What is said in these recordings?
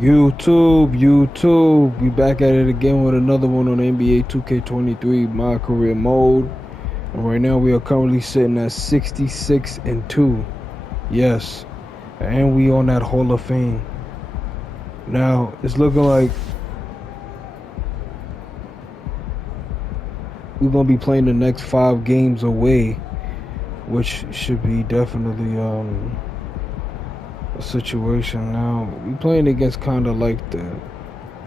YouTube, we back at it again with another one on NBA 2K23 My Career mode. And right now we are currently sitting at 66-2. Yes, and we on that Hall of Fame. Now it's looking like we're gonna be playing the next 5 games away, which should be definitely situation. Now we playing against kind of like the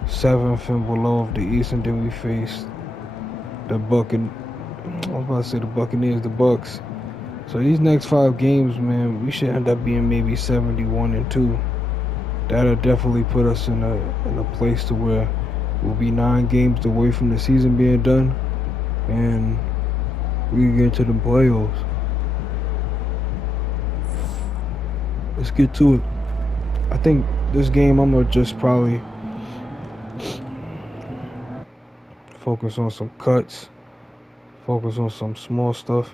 7th and below of the East, and then we face the Buccaneers, the Bucks. So these next 5 games, man, we should end up being maybe 71-2. That'll definitely put us in a place to where we'll be 9 games away from the season being done, and we can get to the playoffs. Let's get to it. I think this game I'm gonna just probably focus on some cuts, focus on some small stuff,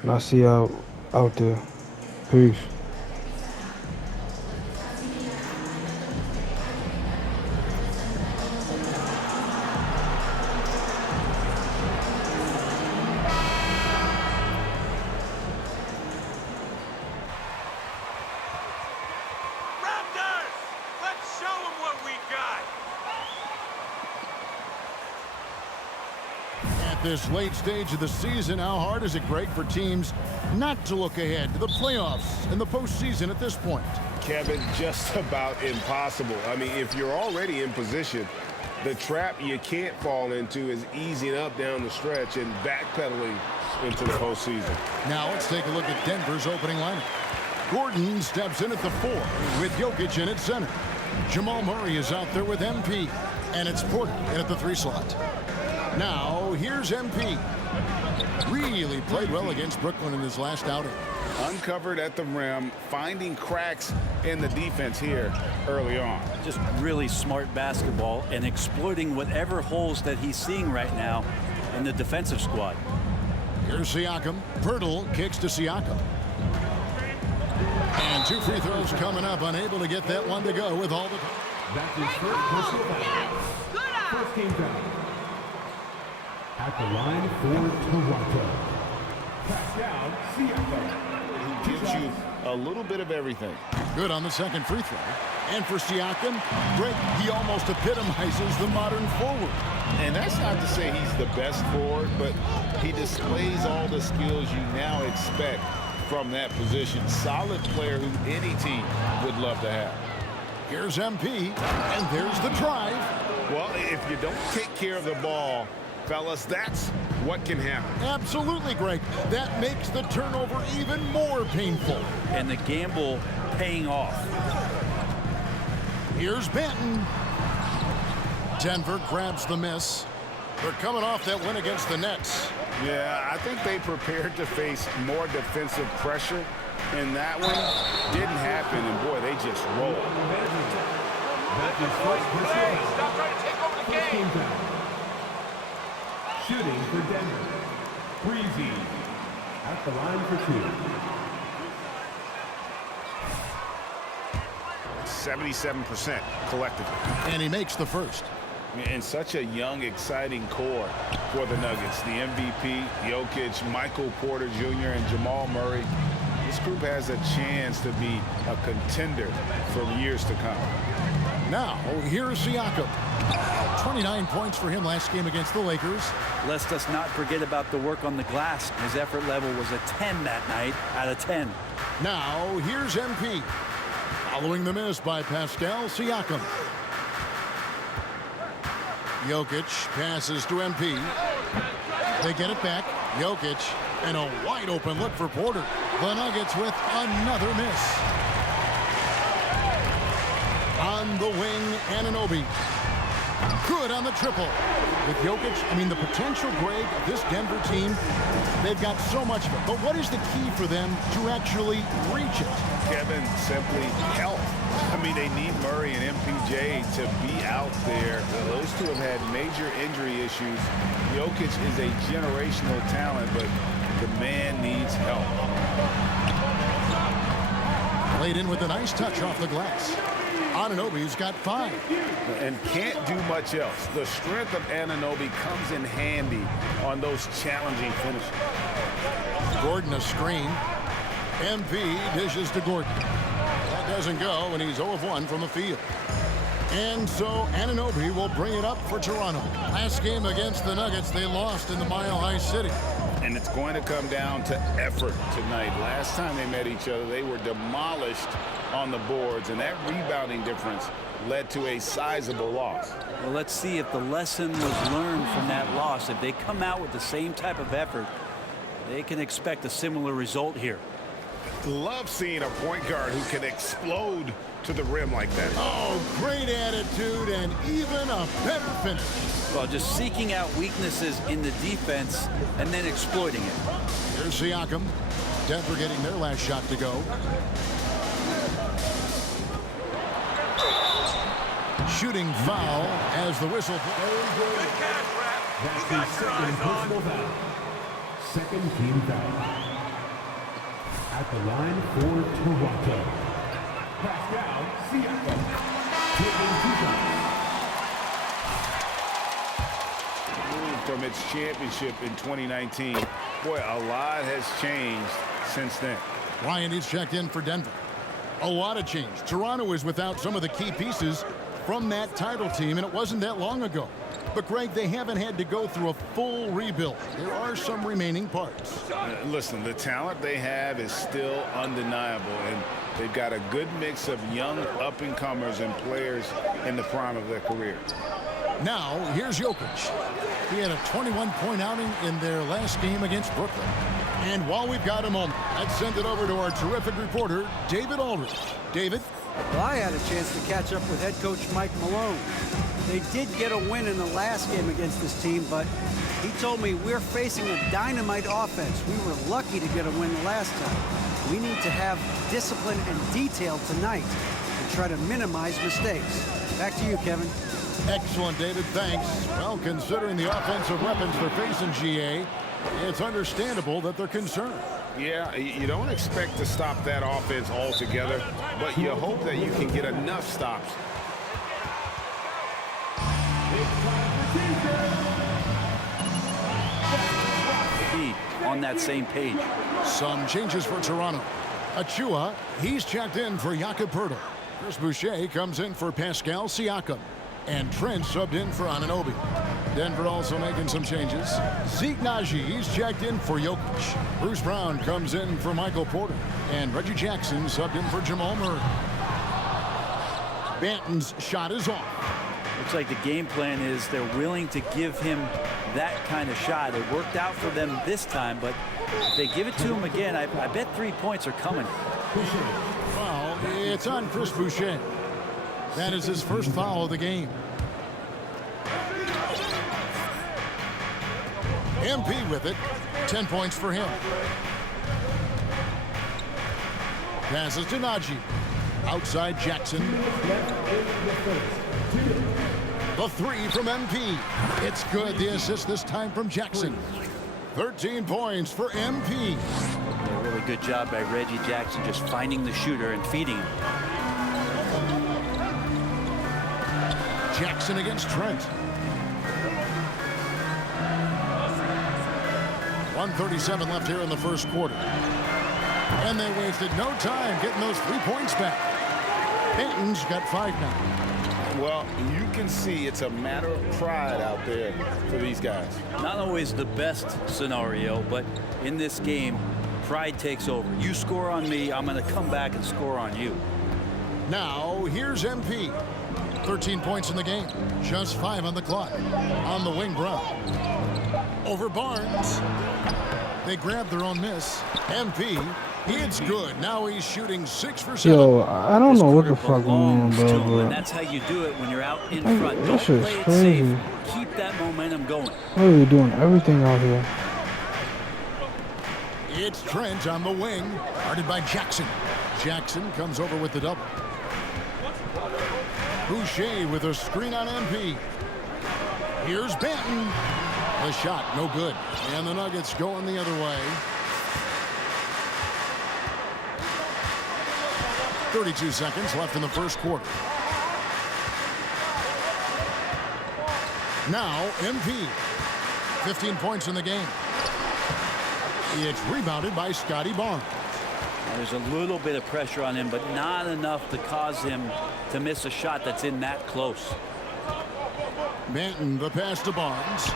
and I'll see you out there. Peace. Raptors! Let's show them what we got! At this late stage of the season, how hard is it, Greg, for teams not to look ahead to the playoffs and the postseason at this point? Kevin, just about impossible. I mean, if you're already in position, the trap you can't fall into is easing up down the stretch and backpedaling into the postseason. Now let's take a look at Denver's opening lineup. Gordon steps in at the 4 with Jokic in at center. Jamal Murray is out there with MP, and it's Porter in at the 3 slot. Now here's MP. Really played well against Brooklyn in his last outing. Uncovered at the rim, finding cracks in the defense here early on. Just really smart basketball and exploiting whatever holes that he's seeing right now in the defensive squad. Here's Siakam. Pirtle kicks to Siakam. And 2 free throws coming up. Unable to get that one to go with all the... That's his first personal foul. First team foul. At the line for Toronto, Pascal Siakam. Gives you a little bit of everything. Good on the second free throw. And for Siakam, Greg, he almost epitomizes the modern forward. And that's not to say he's the best forward, but he displays all the skills you now expect from that position. Solid player who any team would love to have. Here's MP, and there's the drive. Well, if you don't take care of the ball, fellas, that's what can happen. Absolutely, Greg. That makes the turnover even more painful. And the gamble paying off. Here's Benton. Denver grabs the miss. They're coming off that win against the Nets. Yeah, I think they prepared to face more defensive pressure, and that one didn't happen, and boy, they just rolled. That's his first personal foul. Stop trying to take over the First team game! foul. Shooting for Denver, Breezy. At the line for 2. 77% collectively. And he makes the first. And such a young, exciting core for the Nuggets. The MVP, Jokic, Michael Porter Jr., and Jamal Murray. This group has a chance to be a contender for years to come. Now, here's Siakam. 29 points for him last game against the Lakers. Let's just not forget about the work on the glass. His effort level was a 10 that night out of 10. Now, here's MP. Following the miss by Pascal Siakam. Jokic passes to MP. They get it back. Jokic, and a wide open look for Porter. The Nuggets with another miss. On the wing, Anunoby. Good on the triple. With Jokic, the potential, Greg, of this Denver team, they've got so much of it. But what is the key for them to actually reach it? Kevin, simply health. They need Murray and MPJ to be out there. Those two have had major injury issues. Jokic is a generational talent, but the man needs help. Played in with a nice touch off the glass. Anunoby's got 5. And can't do much else. The strength of Anunoby comes in handy on those challenging finishes. Gordon a screen. MP dishes to Gordon. That doesn't go, and he's 0 of 1 from the field. And so Anunoby will bring it up for Toronto. Last game against the Nuggets, they lost in the Mile High City. And it's going to come down to effort tonight. Last time they met each other, they were demolished on the boards, and that rebounding difference led to a sizable loss. Well, let's see if the lesson was learned from that loss. If they come out with the same type of effort, they can expect a similar result here. Love seeing a point guard who can explode to the rim like that. Oh, great attitude and even a better finish. Well, just seeking out weaknesses in the defense and then exploiting it. Here's Siakam. Denver getting their last shot to go. Shooting foul as the whistle. Good catch, Rap. That's You the got your second eyes on. personal foul. Second team foul. At the line for Toronto. Pascal Siakam. Taking 2 shots. From its championship in 2019. Boy, a lot has changed since then. Ryan is checked in for Denver. A lot of change. Toronto is without some of the key pieces from that title team, and it wasn't that long ago. But, Greg, they haven't had to go through a full rebuild. There are some remaining parts. Listen, the talent they have is still undeniable, and they've got a good mix of young up-and-comers and players in the prime of their career. Now, here's Jokic. He had a 21-point outing in their last game against Brooklyn. And while we've got a moment, let's send it over to our terrific reporter, David Aldridge. David? Well, I had a chance to catch up with head coach Mike Malone. They did get a win in the last game against this team, but he told me we're facing a dynamite offense. We were lucky to get a win the last time. We need to have discipline and detail tonight and try to minimize mistakes. Back to you, Kevin. Excellent, David. Thanks. Well, considering the offensive weapons they're facing, GA, it's understandable that they're concerned. Yeah, you don't expect to stop that offense altogether, but you hope that you can get enough stops. On that same page. Some changes for Toronto. Achua, he's checked in for Jakob Poeltl. Chris Boucher comes in for Pascal Siakam. And Trent subbed in for Anunoby. Denver also making some changes. Zeke Najee's checked in for Jokic. Bruce Brown comes in for Michael Porter. And Reggie Jackson subbed in for Jamal Murray. Banton's shot is off. Looks like the game plan is they're willing to give him that kind of shot. It worked out for them this time, but if they give it to him again, I bet 3 points are coming. Well, it's on Chris Boucher. That is his first foul of the game. MP with it. 10 points for him. Passes to Najee. Outside Jackson. The 3 from MP. It's good. The assist this time from Jackson. 13 points for MP. A really good job by Reggie Jackson just finding the shooter and feeding him. Jackson against Trent. 1:37 left here in the first quarter. And they wasted no time getting those 3 points back. Banton's got 5 now. Well, you can see it's a matter of pride out there for these guys. Not always the best scenario, but in this game, pride takes over. You score on me, I'm going to come back and score on you. Now, here's MP. 13 points in the game. Just 5 on the clock. On the wing, Brown. Over Barnes. They grab their own miss. MP, it's good. Now he's shooting 6 for 7. Yo, I don't know what the fuck going on, Belongs to him, bro. and that's how you do it when you're out in Like, front. that Don't shit's play it crazy. safe. Keep that momentum going. What are we doing? Everything out here. It's Trent on the wing. Guarded by Jackson. Jackson comes over with the double. Boucher with a screen on MP. Here's Banton. The shot, no good. And the Nuggets going the other way. 32 seconds left in the first quarter. Now, MP. 15 points in the game. It's rebounded by Scotty Barnes. There's a little bit of pressure on him, but not enough to cause him to miss a shot that's in that close. Benton, the pass to Barnes.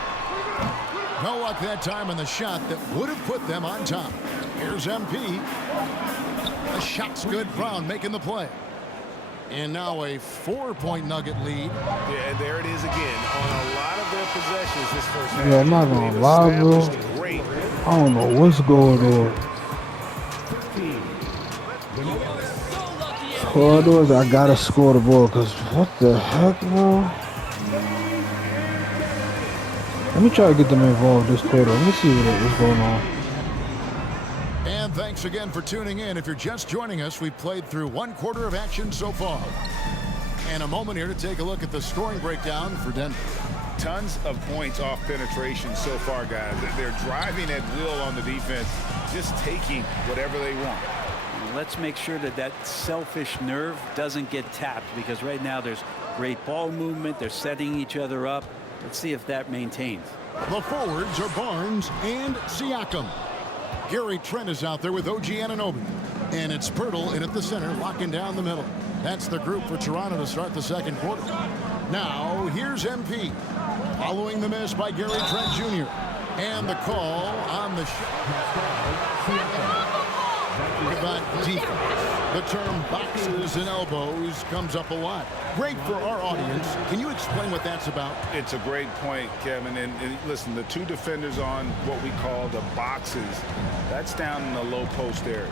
No luck that time on the shot that would have put them on top. Here's MP. The shot's good. Brown making the play. And now a 4-point Nugget lead. Yeah, and there it is again. On a lot of their possessions this first half. Yeah, I'm not gonna lie, bro. Great. I don't know what's going on. All I do is I gotta score the ball, cause what the heck, bro? Let me try to get them involved this quarter. Let me see what's going on. And thanks again for tuning in. If you're just joining us, we've played through 1 quarter of action so far. And a moment here to take a look at the scoring breakdown for Denver. Tons of points off penetration so far, guys. They're driving at will on the defense, just taking whatever they want. Let's make sure that that selfish nerve doesn't get tapped, because right now there's great ball movement. They're setting each other up. Let's see if that maintains. The forwards are Barnes and Siakam. Gary Trent is out there with OG Anunoby. And it's Pirtle in at the center, locking down the middle. That's the group for Toronto to start the second quarter. Now, here's MP. Following the miss by Gary Trent Jr. And the call on the shot. Look at that defense. The term boxes and elbows comes up a lot. Great for our audience. Can you explain what that's about? It's a great point, Kevin. And listen, the 2 defenders on what we call the boxes, that's down in the low post area.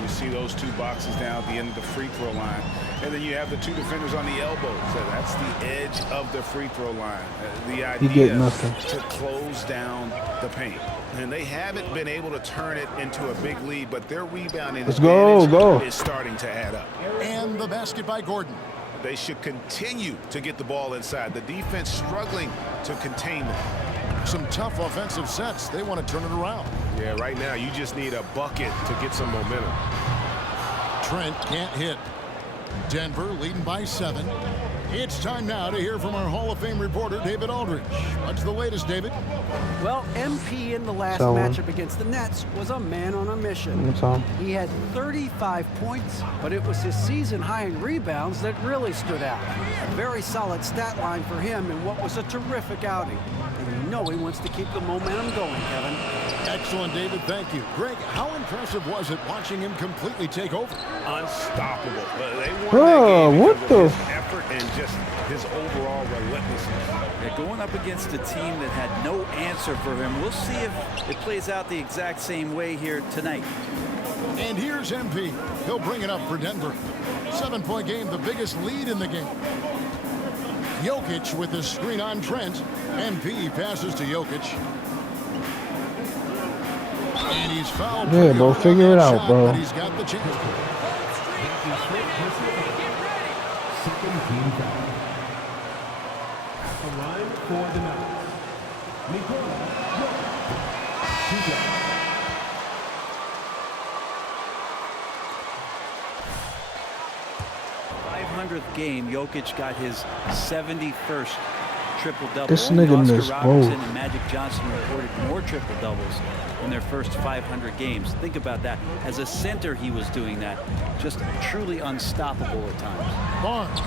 You see those 2 boxes down at the end of the free throw line. And then you have the 2 defenders on the elbows. So that's the edge of the free throw line. The idea to close down the paint. And they haven't been able to turn it into a big lead, but their rebounding is starting to add up. And the basket by Gordon. They should continue to get the ball inside. The defense struggling to contain them. Some tough offensive sets. They want to turn it around. Yeah, right now you just need a bucket to get some momentum. Trent can't hit. Denver leading by 7. It's time now to hear from our Hall of Fame reporter, David Aldridge. What's the latest, David? Well, MP in the last matchup against the Nets was a man on a mission. He had 35 points, but it was his season high in rebounds that really stood out. A very solid stat line for him in what was a terrific outing. And you know he wants to keep the momentum going, Kevin. Excellent, David. Thank you. Greg, how impressive was it watching him completely take over? Unstoppable. They won that game because of his effort and just his overall relentlessness. They're going up against a team that had no answer for him. We'll see if it plays out the exact same way here tonight. And here's MP. He'll bring it up for Denver. 7-point game, the biggest lead in the game. Jokic with the screen on Trent. MP passes to Jokic. And he's fouled. Yeah, bro, figure it out, bro. But he's got the chance. Second team foul. At the line for the Nuggets, Nikola. 500th game, Jokic got his 71st triple-double. This nigga Oscar missed Robertson both. and Magic Johnson recorded more triple-doubles in their first 500 games. Think about that. As a center, he was doing that. Just truly unstoppable at times. Barnes.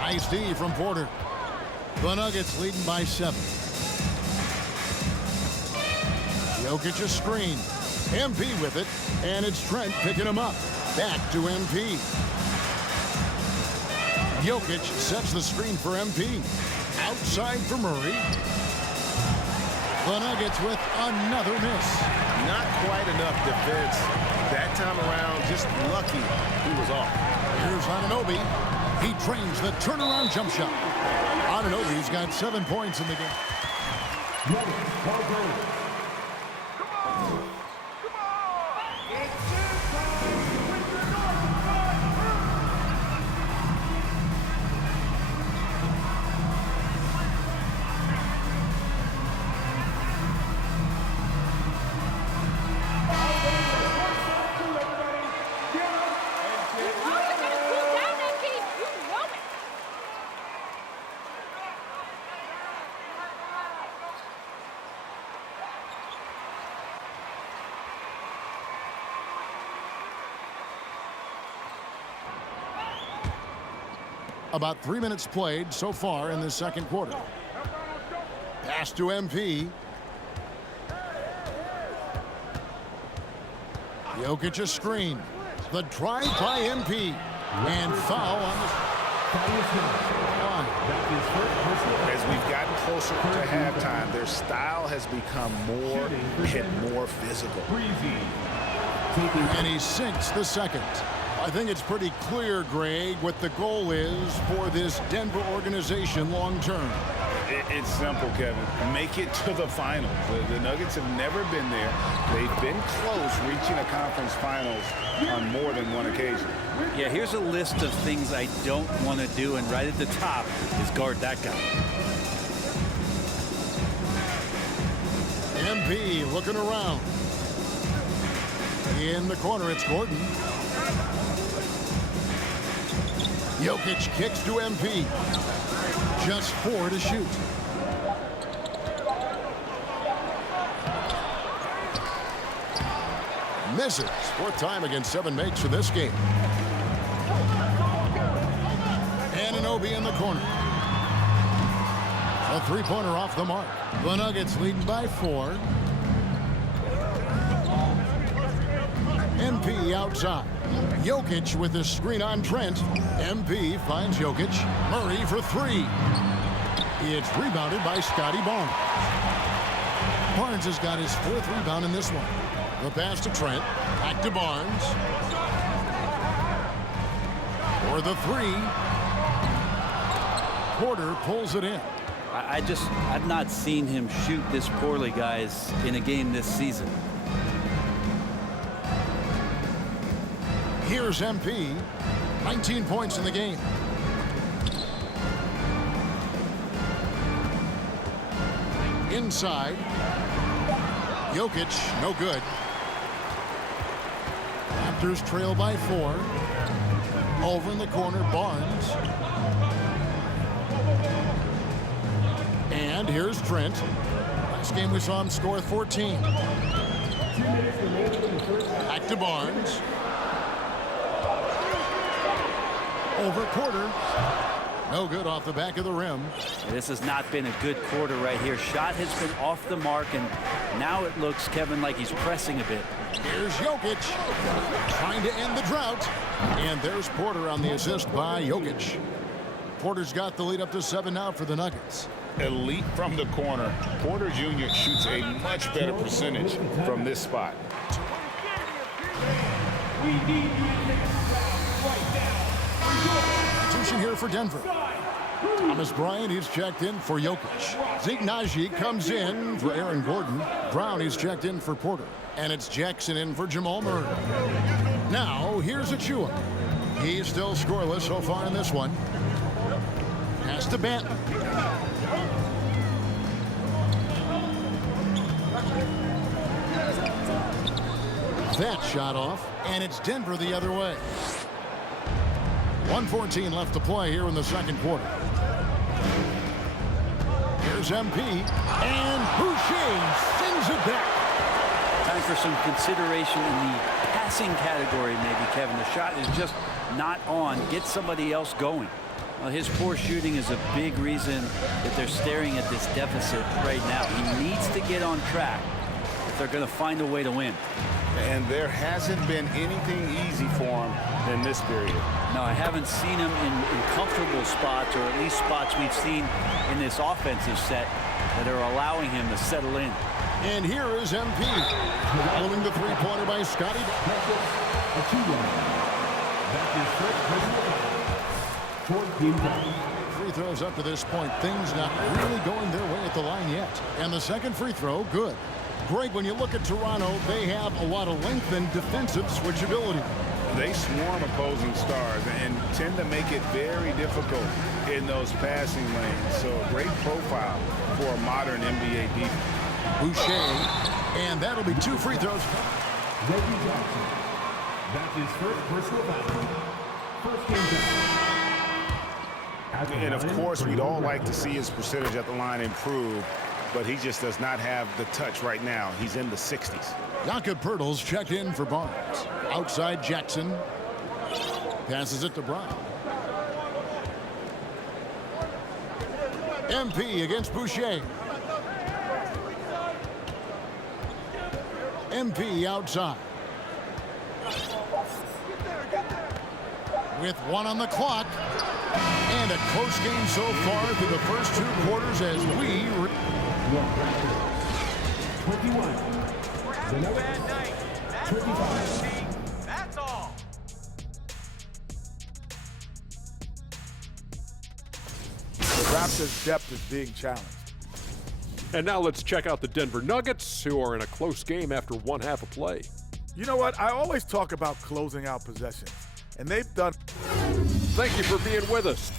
Nice D from Porter. The Nuggets leading by 7. Jokic a screen. MP with it. And it's Trent picking him up. Back to MP. Jokic sets the screen for MP. Outside for Murray. The Nuggets with another miss. Not quite enough defense. That time around, just lucky he was off. Here's Anunoby. He trains the turnaround jump shot. Anunoby's got 7 points in the game. About 3 minutes played so far in the second quarter. Pass to MP. Jokic a screen. The drive by MP. And foul on the line. As we've gotten closer to halftime, their style has become more and more physical. And he sinks the second. I think it's pretty clear, Greg, what the goal is for this Denver organization long term. It's simple, Kevin. Make it to the finals. The Nuggets have never been there. They've been close reaching a conference finals on more than one occasion. Yeah, here's a list of things I don't want to do, and right at the top is guard that guy. MP looking around. In the corner, it's Gordon. Jokic kicks to MP. Just 4 to shoot. Misses. 4th time against 7 makes for this game. Anunoby in the corner. A 3-pointer off the mark. The Nuggets leading by 4. MP outside. Jokic with the screen on Trent. MP finds Jokic. Murray for 3. It's rebounded by Scotty Barnes. Barnes has got his 4th rebound in this one. The pass to Trent. Back to Barnes. For the 3. Porter pulls it in. I've not seen him shoot this poorly, guys, in a game this season. Here's MP. 19 points in the game. Inside. Jokic, no good. Raptors trail by 4. Over in the corner, Barnes. And here's Trent. Last game we saw him score 14. Back to Barnes. Over Porter. No good off the back of the rim. This has not been a good quarter right here. Shot has been off the mark, and now it looks, Kevin, like he's pressing a bit. Here's Jokic trying to end the drought. And there's Porter on the assist by Jokic. Porter's got the lead up to 7 now for the Nuggets. Elite from the corner. Porter Jr. shoots a much better percentage from this spot. We need you right now. Substitution here for Denver. Thomas Bryant, he's checked in for Jokic. Zeke Naji comes in for Aaron Gordon. Brown, he's checked in for Porter. And it's Jackson in for Jamal Murray. Now, here's Achua. He's still scoreless so far in this one. Pass to Banton. That shot off, and it's Denver the other way. 1:14 left to play here in the second quarter. Here's MP, and Boucher sends it back. Time for some consideration in the passing category, maybe, Kevin. The shot is just not on. Get somebody else going. Well, his poor shooting is a big reason that they're staring at this deficit right now. He needs to get on track if they're going to find a way to win. And there hasn't been anything easy for him in this period. No, I haven't seen him in comfortable spots, or at least spots we've seen in this offensive set that are allowing him to settle in. And here is MP. Following the three-pointer by Scotty. Free throws up to this point. Things not really going their way at the line yet. And the second free throw, good. Greg, when you look at Toronto, they have a lot of length and defensive switchability. They swarm opposing stars and tend to make it very difficult in those passing lanes. So a great profile for a modern NBA defense. Boucher, and that'll be 2 free throws. Reggie Jackson. That's his first personal foul. First game foul. And of course, we'd all like to see his percentage at the line improve, but he just does not have the touch right now. He's in the 60s. Jakob Poeltl's checked in for Barnes. Outside Jackson. Passes it to Brown. MP against Boucher. MP outside. With 1 on the clock. And a close game so far through the first 2 quarters as we... 21. The Nuggets. Bad night. That's 25. all, team. That's all. The Raptors' depth is being challenged. And now let's check out the Denver Nuggets, who are in a close game after 1 half of play. You know what? I always talk about closing out possessions, and they've done. Thank you for being with us.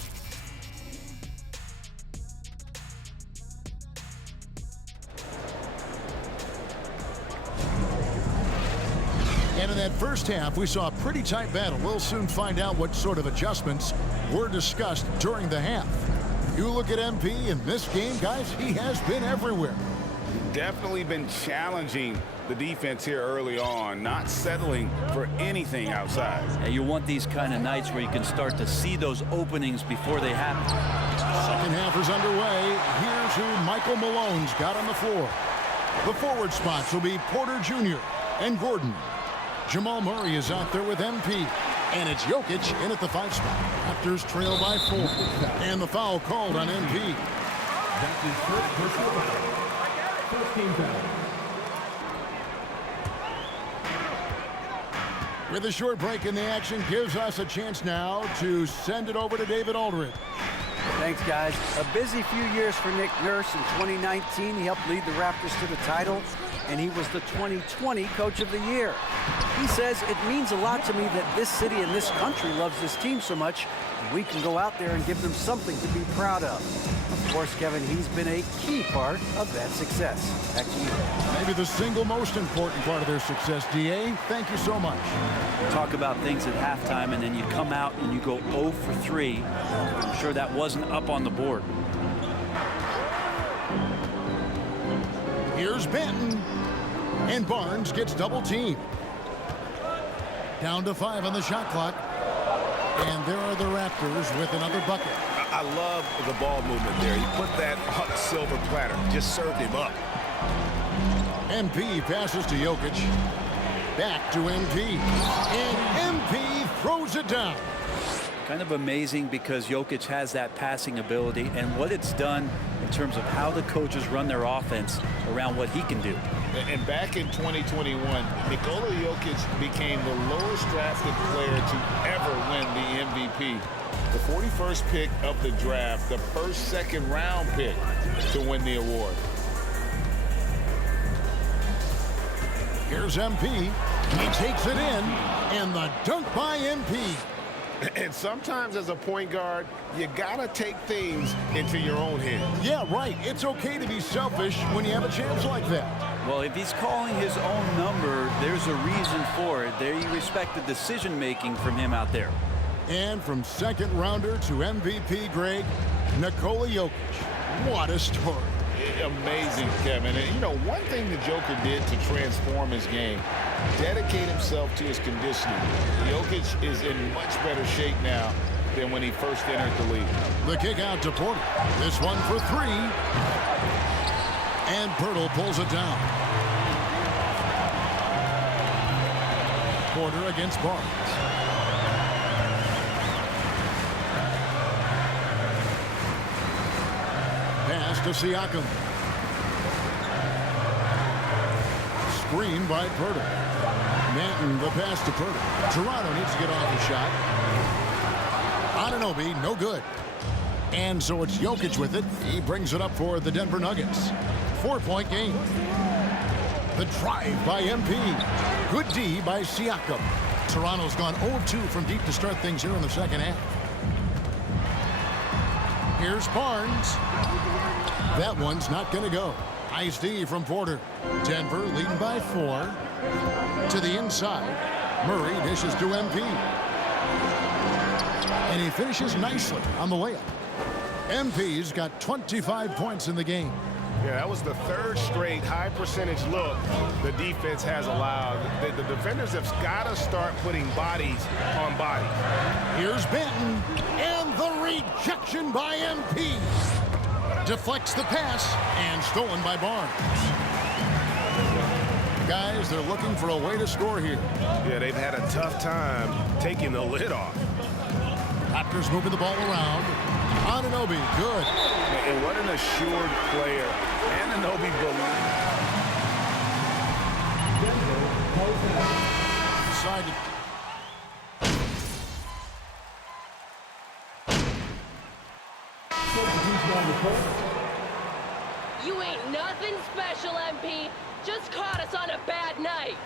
And in that first half, we saw a pretty tight battle. We'll soon find out what sort of adjustments were discussed during the half. You look at MP in this game, guys, he has been everywhere. Definitely been challenging the defense here early on, not settling for anything outside. And you want these kind of nights where you can start to see those openings before they happen. Second half is underway. Here's who Michael Malone's got on the floor. The forward spots will be Porter Jr. and Gordon. Jamal Murray is out there with MP. And it's Jokic in at the 5 spot. Raptors trail by 4. And the foul called on MP. That's his first personal foul. First team foul. With a short break in the action, gives us a chance now to send it over to David Aldridge. Thanks, guys. A busy few years for Nick Nurse. In 2019, he helped lead the Raptors to the title, and he was the 2020 Coach of the Year. He says, it means a lot to me that this city and this country loves this team so much, and we can go out there and give them something to be proud of. Of course, Kevin, he's been a key part of that success. Back to you. Maybe the single most important part of their success, DA. Thank you so much. Talk about things at halftime, and then you come out and you go 0 for 3. I'm sure that wasn't up on the board. Here's Benton. And Barnes gets double teamed. Down to 5 on the shot clock. And there are the Raptors with another bucket. I love the ball movement there. He put that on a silver platter. Just served him up. MP passes to Jokic. Back to MP. And MP throws it down. Kind of amazing because Jokic has that passing ability and what it's done in terms of how the coaches run their offense around what he can do. And back in 2021, Nikola Jokic became the lowest drafted player to ever win the MVP. The 41st pick of the draft, the first second-round pick to win the award. Here's MP. He takes it in, and the dunk by MP. And sometimes as a point guard, you gotta take things into your own hands. Yeah, right. It's okay to be selfish when you have a chance like that. Well, if he's calling his own number, there's a reason for it. There you respect the decision-making from him out there. And from second rounder to MVP, Greg, Nikola Jokic. What a story. Amazing, Kevin. And, you know, one thing the Joker did to transform his game, dedicate himself to his conditioning. Jokic is in much better shape now than when he first entered the league. The kick out to Porter. This one for 3. And Pirtle pulls it down. Porter against Barnes. Pass to Siakam. Screen by Pirtle. Manton, the pass to Pirtle. Toronto needs to get off the shot. Anunoby, no good. And so it's Jokic with it. He brings it up for the Denver Nuggets. 4-point game. The drive by MP. Good D by Siakam. Toronto's gone 0-2 from deep to start things here in the second half. Here's Barnes. That one's not going to go. Nice D from Porter. Denver leading by 4. To the inside. Murray dishes to MP. And he finishes nicely on the layup. MP's got 25 points in the game. Yeah, that was the third straight high percentage look the defense has allowed. The defenders have got to start putting bodies on bodies. Here's Benton, and the rejection by MP. Deflects the pass and stolen by Barnes. Guys, they're looking for a way to score here. Yeah, they've had a tough time taking the lid off. Raptors moving the ball around. Anunoby, good. And what an assured player. Anunoby Decided. You ain't nothing special, MP. Just caught us on a bad night.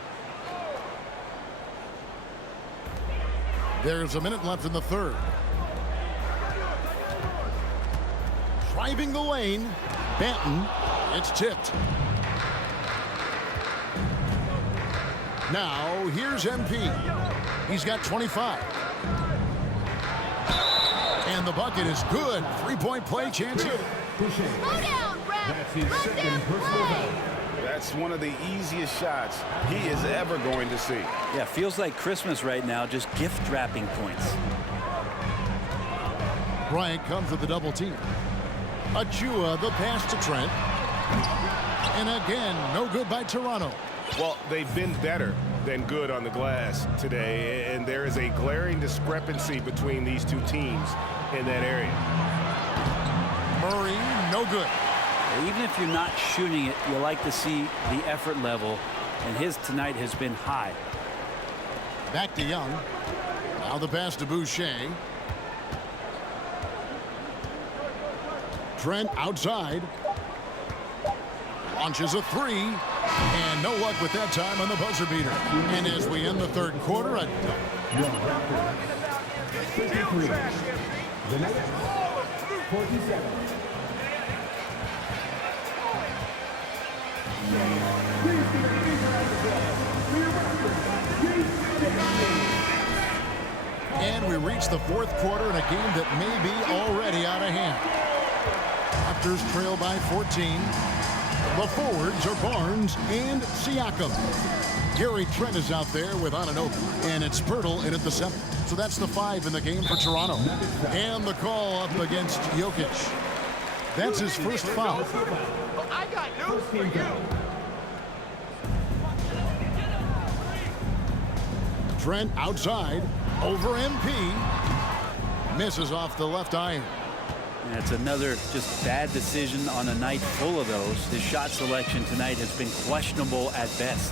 There's a minute left in the third. Driving the lane. Banton. It's tipped. Now, here's MP. He's got 25. And the bucket is good. Three-point play chance here. Slow down, Rep. That's his second personal foul. That's one of the easiest shots he is ever going to see. Yeah, feels like Christmas right now, just gift wrapping points. Bryant comes with the double team. Achua, the pass to Trent. And again, no good by Toronto. Well, they've been better than good on the glass today, and there is a glaring discrepancy between these two teams in that area. Murray, no good. Even if you're not shooting it, you like to see the effort level, and his tonight has been high. Back to Young. Now the pass to Boucher. Trent outside. Launches a three. And no luck with that time on the buzzer beater. And as we end the third quarter, The Nuggets, 47. and we reach the fourth quarter in a game that may be already out of hand. Raptors trail by 14. The forwards are Barnes and Siakam. Gary Trent is out there with Anunoby, and it's Pirtle in at the 7. So that's the 5 in the game for Toronto. And the call up against Jokic. That's his first foul. I got news for you. Trent outside, over MP. Misses off the left iron. And it's another just bad decision on a night full of those. His shot selection tonight has been questionable at best.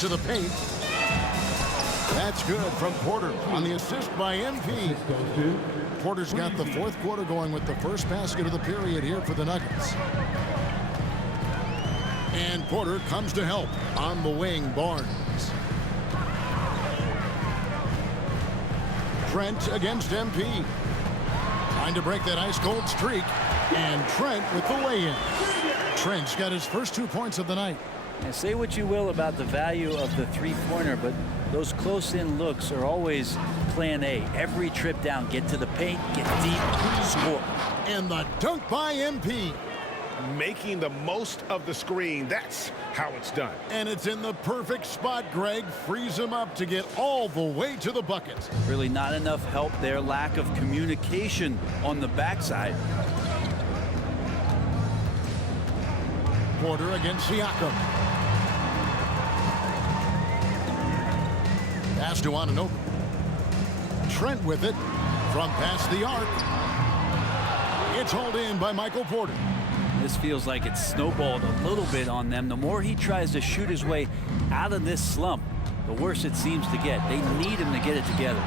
To the paint. That's good from Porter on the assist by MP. Porter's got the fourth quarter going with the first basket of the period here for the Nuggets. And Porter comes to help on the wing, Barnes. Trent against MP. Trying to break that ice-cold streak. And Trent with the lay-in. Trent's got his first 2 points of the night. And say what you will about the value of the three-pointer, but those close-in looks are always plan A. Every trip down, get to the paint, get deep, score. And the dunk by MP. Making the most of the screen. That's how it's done. And it's in the perfect spot, Greg. Frees him up to get all the way to the bucket. Really not enough help there. Lack of communication on the backside. Porter against Siakam. Pass to Anunoby. Trent with it from past the arc. It's hauled in by Michael Porter. This feels like it's snowballed a little bit on them. The more he tries to shoot his way out of this slump, the worse it seems to get. They need him to get it together.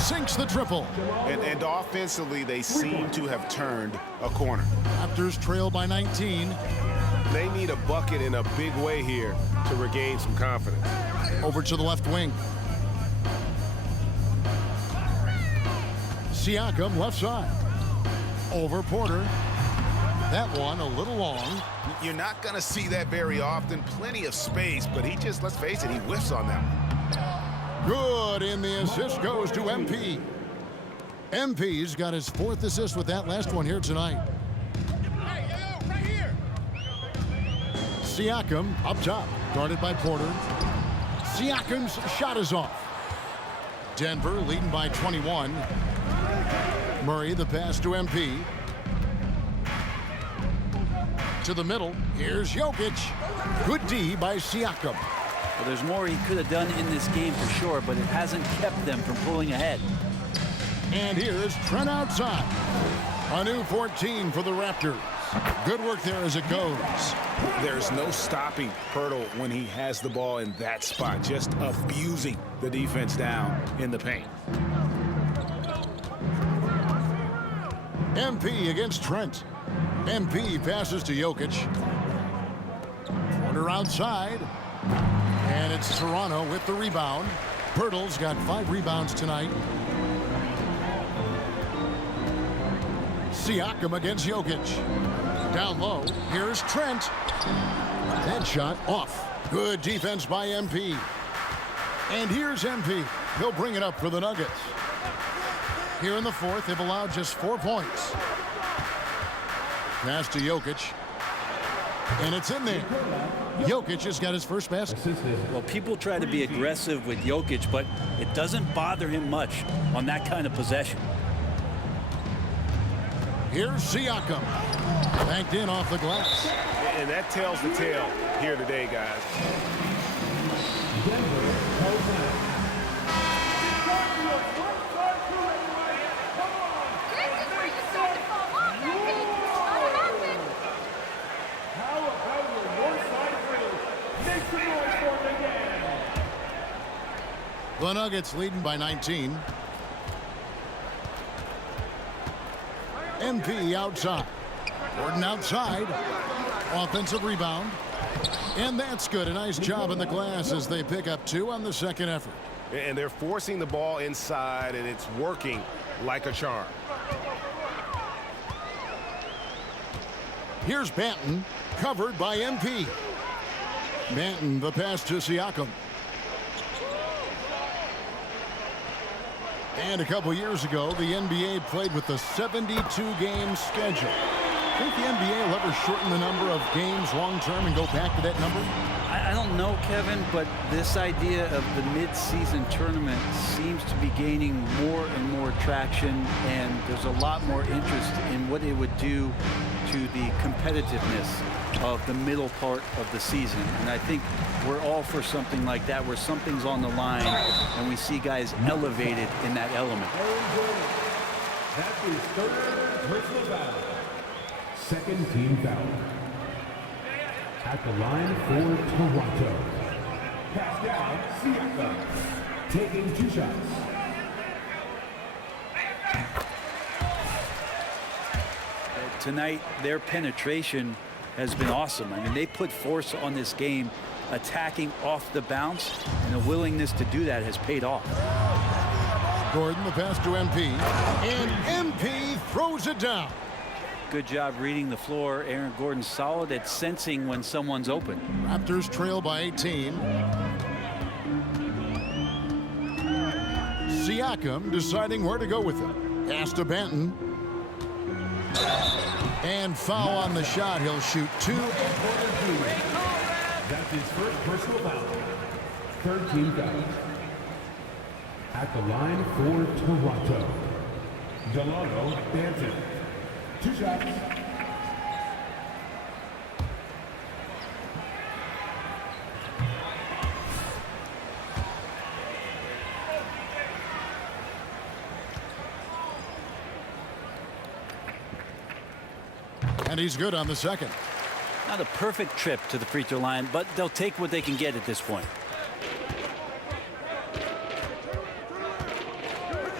Sinks the triple. And offensively, they seem to have turned a corner. Raptors trail by 19. They need a bucket in a big way here to regain some confidence. Over to the left wing. Siakam left side. Over Porter. That one a little long. You're not going to see that very often. Plenty of space, but he just, let's face it, he whiffs on that one. Good, and the assist goes to MP. MP's got his fourth assist with that last one here tonight. Right here. Siakam up top, guarded by Porter. Siakam's shot is off. Denver leading by 21. Murray, the pass to MP. To the middle. Here's Jokic. Good D by Siakam. Well, there's more he could have done in this game for sure, but it hasn't kept them from pulling ahead. And here's Trent outside. A new 14 for the Raptors. Good work there as it goes. There's no stopping Pirtle when he has the ball in that spot, just abusing the defense down in the paint. MP against Trent. MP passes to Jokic. Corner outside. And it's Toronto with the rebound. Pirtle's got 5 rebounds tonight. Siakam against Jokic. Down low. Here's Trent. That shot off. Good defense by MP. And here's MP. He'll bring it up for the Nuggets. Here in the fourth, they've allowed just 4 points. Pass to Jokic. And it's in there. Jokic has got his first basket. Well, people try to be aggressive with Jokic, but it doesn't bother him much on that kind of possession. Here's Siakam. Banked in off the glass. And that tells the tale here today, guys. The Nuggets leading by 19. MP outside. Gordon outside. Offensive rebound. And that's good. A nice job in the glass as they pick up 2 on the second effort. And they're forcing the ball inside, and it's working like a charm. Here's Banton, covered by MP. Banton, the pass to Siakam. And a couple years ago, the NBA played with the 72-game schedule. Think the NBA will ever shorten the number of games long-term and go back to that number? I don't know, Kevin, but this idea of the mid-season tournament seems to be gaining more and more traction, and there's a lot more interest in what it would do to the competitiveness of the middle part of the season. And I think we're all for something like that, where something's on the line and we see guys elevated in that element. That's his third personal foul. Second team foul. At the line for Toronto. Pass down, Siakam. Taking 2 shots. Tonight, their penetration has been awesome. I mean, they put force on this game, attacking off the bounce, and the willingness to do that has paid off. Gordon, the pass to MP. And MP throws it down. Good job reading the floor. Aaron Gordon solid at sensing when someone's open. Raptors trail by 18. Siakam deciding where to go with it. Pass to Banton. And foul on the shot. He'll shoot 2. That's his first personal foul. Third team foul. At the line for Toronto. Delano Banton. 2 shots. And he's good on the second. Not a perfect trip to the free throw line, but they'll take what they can get at this point.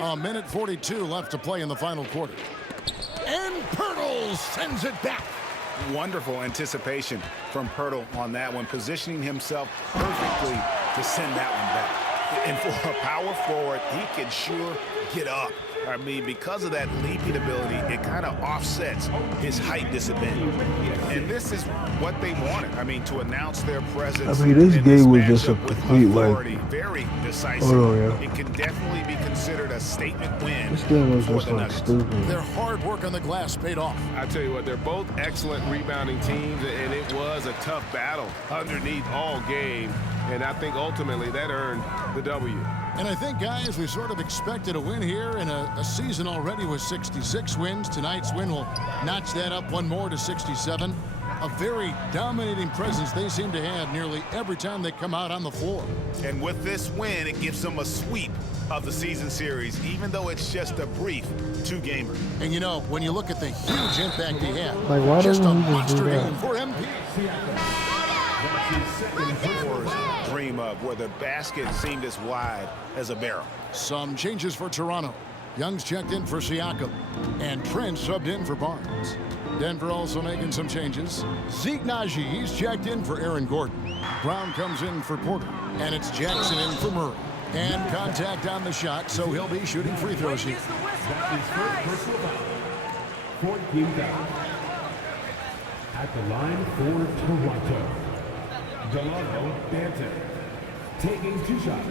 A minute 42 left to play in the final quarter. And Pirtle sends it back. Wonderful anticipation from Pirtle on that one, positioning himself perfectly to send that one back. And for a power forward, he can sure get up. I mean, because of that leaping ability, it kind of offsets his height disadvantage. And this is what they wanted. I mean, to announce their presence. I mean, this game was just a matchup with complete, authority, like, very decisive. hold on, yeah. It can definitely be considered a statement win. This game was for just the like Nuggets. stupid. Their hard work on the glass paid off. I tell you what, they're both excellent rebounding teams, and it was a tough battle underneath all game. And I think ultimately that earned the W. And I think, guys, we sort of expected a win win here in a season already with 66 wins. Tonight's win will notch that up one more to 67. A very dominating presence they seem to have nearly every time they come out on the floor. And with this win, it gives them a sweep of the season series, even though it's just a brief two-gamer. And you know, when you look at the huge impact he had, Like, why just a doesn't he just monster do that? game for MP. Dream of where the basket seemed as wide as a barrel. Some changes for Toronto. Young's checked in for Siakam, and Trent subbed in for Barnes. Denver also making some changes. Zeke Naji, he's checked in for Aaron Gordon. Brown comes in for Porter, and it's Jackson in for Murray. And contact on the shot, so he'll be shooting free throws here. That is first personal foul. 14 fouls. At the line for Toronto, Delano Banton taking 2 shots.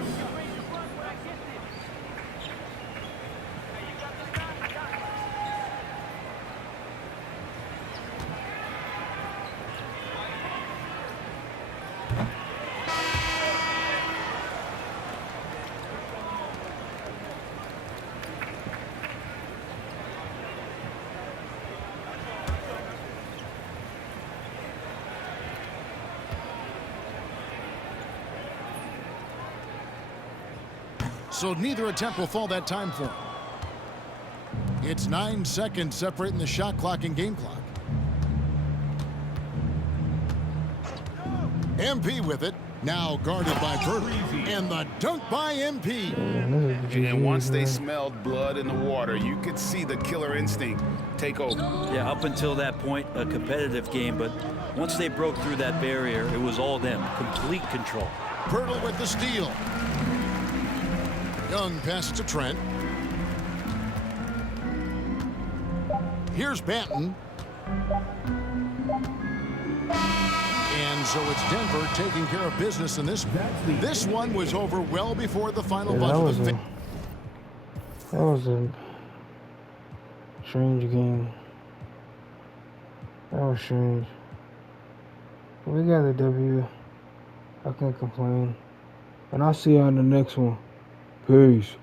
So neither attempt will fall that time for him. It's 9 seconds separating the shot clock and game clock. MP with it. Now guarded by Burton. And the dunk by MP. And once they smelled blood in the water, you could see the killer instinct take over. Yeah, up until that point, a competitive game, but once they broke through that barrier, it was all them. Complete control. Pirtle with the steal. Young passes to Trent. Here's Banton. And so it's Denver taking care of business in this one. This one was over well before the final buzzer. That was a strange game. That was strange. We got the W. I can't complain. And I'll see you on the next one. Peace.